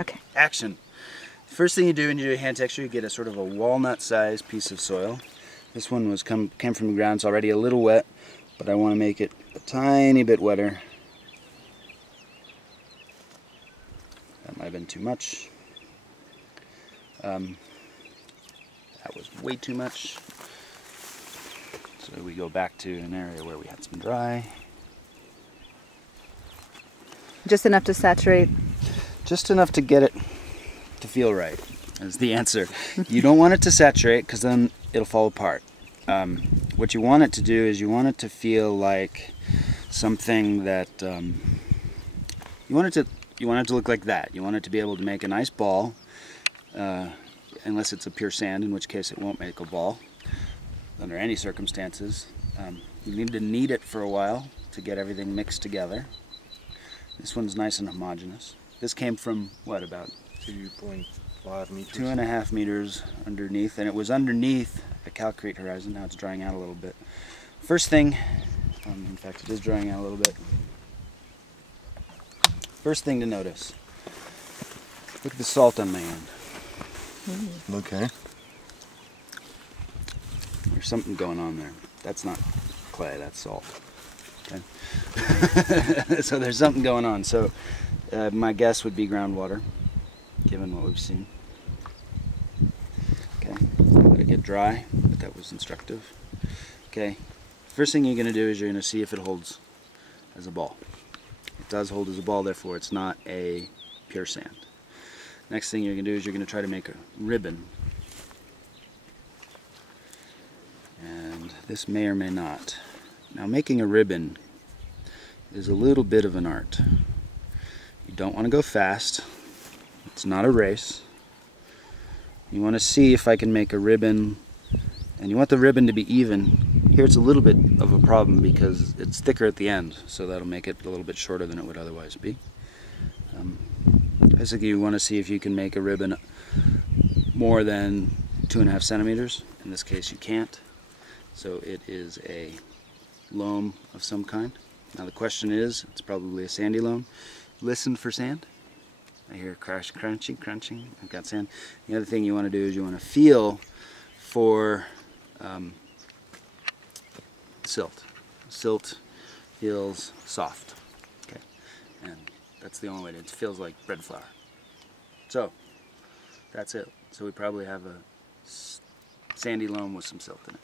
Okay. Action. First thing you do when you do a hand texture, you get a sort of a walnut-sized piece of soil. This one came from the ground. It's already a little wet, but I want to make it a tiny bit wetter. That might have been too much. That was way too much. So we go back to an area where we had some dry. Just enough to saturate. Just enough to get it to feel right is the answer. You don't want it to saturate because then it'll fall apart. What you want it to do is you want it to feel like something that you want it to look like that. You want it to be able to make a nice ball, unless it's a pure sand, in which case it won't make a ball under any circumstances. You need to knead it for a while to get everything mixed together. This one's nice and homogeneous. This came from what, about 2.5 meters? 2.5 meters underneath, and it was underneath the calcrete horizon. Now it's drying out a little bit. First thing, in fact it is drying out a little bit. First thing to notice, look at the salt on my hand. Okay. There's something going on there. That's not clay, that's salt. Okay. So there's something going on. So my guess would be groundwater, given what we've seen. Okay, let it get dry, but that was instructive. Okay, first thing you're going to do is you're going to see if it holds as a ball. It does hold as a ball, therefore it's not a pure sand. Next thing you're going to do is you're going to try to make a ribbon. And this may or may not. Now, making a ribbon is a little bit of an art. You don't want to go fast. It's not a race. You want to see if I can make a ribbon, and you want the ribbon to be even. Here it's a little bit of a problem because it's thicker at the end, so that'll make it a little bit shorter than it would otherwise be. Basically, you want to see if you can make a ribbon more than 2.5 centimeters. In this case, you can't. So it is a loam of some kind. Now the question is, it's probably a sandy loam. Listen for sand. I hear crunching. I've got sand. The other thing you want to do is you want to feel for silt. Silt feels soft. Okay, and that's the only way. It feels like bread flour. So that's it. So we probably have a sandy loam with some silt in it.